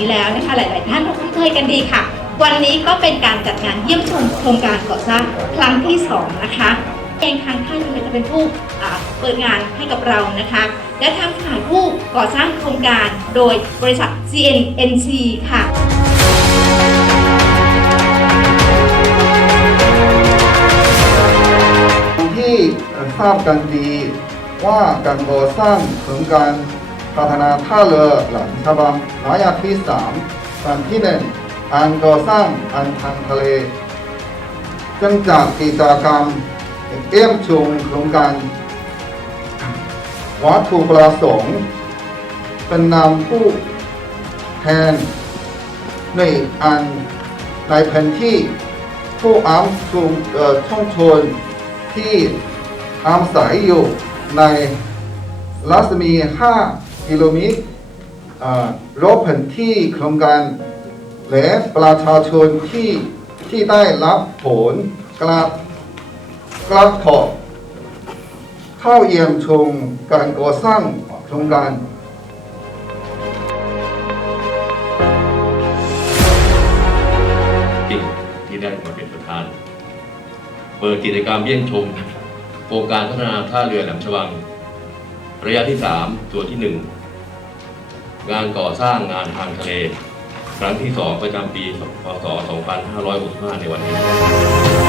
ี้แล้วนะคะหลาย ๆ ท่านคุ้นเคยกันดีค่ะ วันนี้ก็เป็นการจัดงานเยี่ยมชมโครงการก่อสร้างครั้งที่ 2 นะคะเองทางท่านจะเป็นผู้เปิดงานให้กับเรานะคะ และทางฝ่ายผู้ก่อสร้างโครงการโดยบริษัท CNNC ค่ะที่ทราบกันดีว่าการก่อสร้างโครงการ พัฒนาท่าเรือหลังฉบังระยะที่สามการที่หนึ่งการก่อสร้างอันทางทะเลเนื่องจากกิจกรรมเยี่ยมชมโครงการวัตถุประสงค์เป็นนามผู้แทนในอันในแผนที่ผู้อ้ำชุมเอ่อช่องชนที่อาศัยอยู่ในรัศมี5 กิโลเมตรรอบแผนที่โครงการและประชาชนที่ที่ได้รับผลกระกระทบเข้าเยี่ยมชมการก่อสร้างโครงการที่ได้มาเป็นประธาน เปิดกิจกรรมเยี่ยมชม โครงการพัฒนาท่าเรือแหลมฉบัง ระยะที่3ส่วนที่ 1 งานก่อสร้างงานทางทะเล ครั้งที่ 2 ประจำปีพศ 2565 ในวันนี้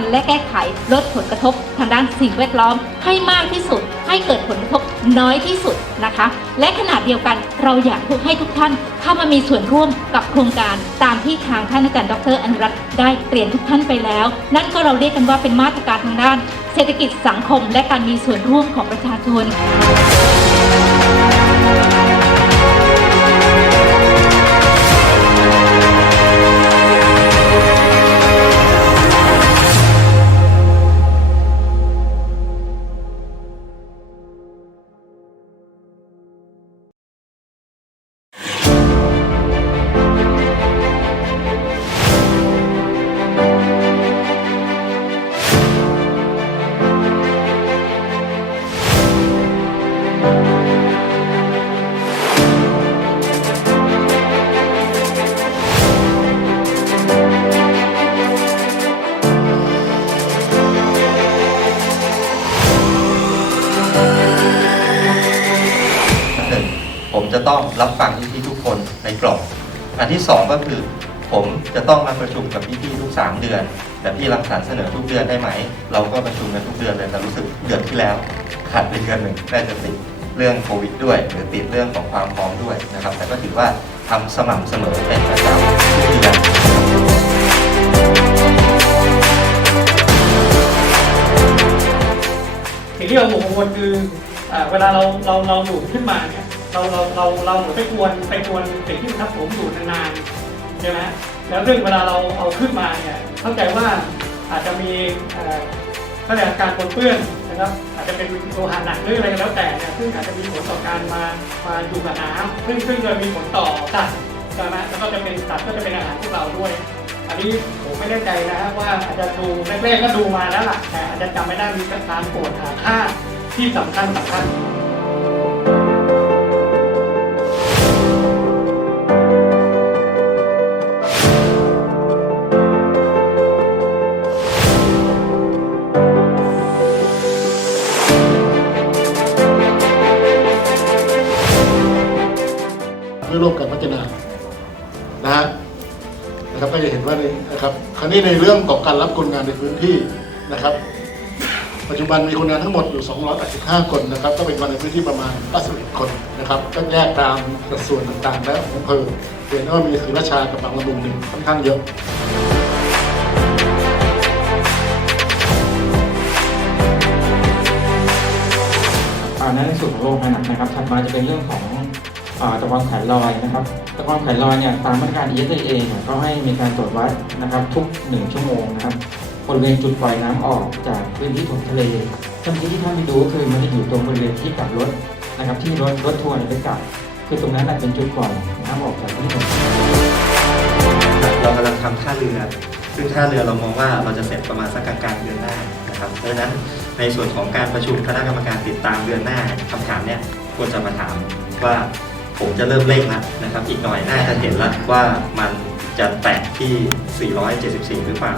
กันและแก้ไขลดผลกระทบทางด้านสิ่งแวดล้อมให้มากที่สุด ให้เกิดผลกระทบน้อยที่สุดนะคะ และขณะเดียวกันเราอยากให้ทุกท่านเข้ามามีส่วนร่วมกับโครงการตามที่ทางท่านอาจารย์ดรอนุรักษ์ได้เปลี่ยนทุกท่านไปแล้ว นั่นก็เราเรียกกันว่าเป็นมาตรการทางด้าน เศรษฐกิจสังคม และการมีส่วนร่วมของประชาชน จะต้องรับฟังพี่ๆทุกคนในกล่อง อันที่สองก็คือ ผมจะต้องมาประชุมกับพี่ๆทุก 3 เดือน แต่พี่รังสรรค์เสนอทุกเดือนได้ไหม เราก็ประชุมกันทุกเดือนเลยแต่รู้สึกเดือนที่แล้วขาดไปเดือนหนึ่งน่าจะติดเรื่องโควิดด้วย หรือติดเรื่องของความพร้อมด้วยนะครับ แต่ก็ถือว่าทำสม่ำเสมอเป็นประจำทุกเดือนสิ่งที่เราห่วงกังวลคืออ่าเวลาเราเราเราอยู่ขึ้นมาเนี่ย เราเราเราเราเหมือนไปกวนไปกวนสิ่งที่ทับผมอยู่นานๆใช่ไหมแล้วเรื่องเวลาเราเอาขึ้นมาเนี่ยเข้าใจว่าอาจจะมีอ่อก็เลยการปนเปื้อนนะครับอาจจะเป็นโลหะหนักหรืออะไรก็แล้วแต่เนี่ยซึ่งอาจจะมีผลต่อการมามาอยู่กับน้ำซึ่งซึ่งจะมีผลต่อสัตว์ใช่ไหมแล้วก็จะเป็นสัตว์ก็จะเป็นอาหารพวกเราด้วยอันนี้ผมไม่แน่ใจนะฮะว่าอาจจะดูแรกๆก็ดูมาแล้วล่ะแต่อาจจะจำไม่ได้มีการตรวจหาค่าที่สำคัญสำคัญ พื่อร่วมกันพัฒนานะฮะนะครับก็จะเห็นว่าในนะครับคราวนี้ในเรื่องของการรับคนงานในพื้นที่นะครับ ปัจจุบันมีคนงานทั้งหมดอยู่ 285 คนนะครับ ก็เป็นคนในพื้นที่ประมาณ91คนนะครับก็แยกตามสัดส่วนต่างๆและอำเภอเห็นว่ามีศรีราชากับบางละมุงหนึ่งค่อนข้างเยอะอ่าในส่วนของโรงงานหนักนะครับถัดมาจะเป็นเรื่องของ ตะกอนแขนลอยนะครับตะกอนแขนลอยเนี่ยตามมาตรการ ESA เนี่ยก็ให้มีการตรวจวัดนะครับ ทุก 1 ชั่วโมงนะครับบริเวณจุดปล่อยน้ำออกจากพื้นที่ของทะเลจำที่ที่ท่านไปดูก็คือมันจะอยู่ตรงบริเวณที่กลับรถนะครับ ที่รถรถทัวร์ไปกลับ คือตรงนั้นเป็นจุดปล่อยน้ำออกจากพื้นที่ทะเลเรากำลังทำท่าเรือ ซึ่งท่าเรือเรามองว่าเราจะเสร็จประมาณสักกลางกลางเดือนหน้านะครับดังนั้นในส่วนของการประชุมคณะกรรมการติดตามเดือนหน้าคำถามเนี่ยควรจะมาถามว่า ผมจะเริ่มเร่งแล้วนะครับ อีกหน่อยน่าจะเห็นแล้วว่ามันจะแตกที่ 474 หรือเปล่า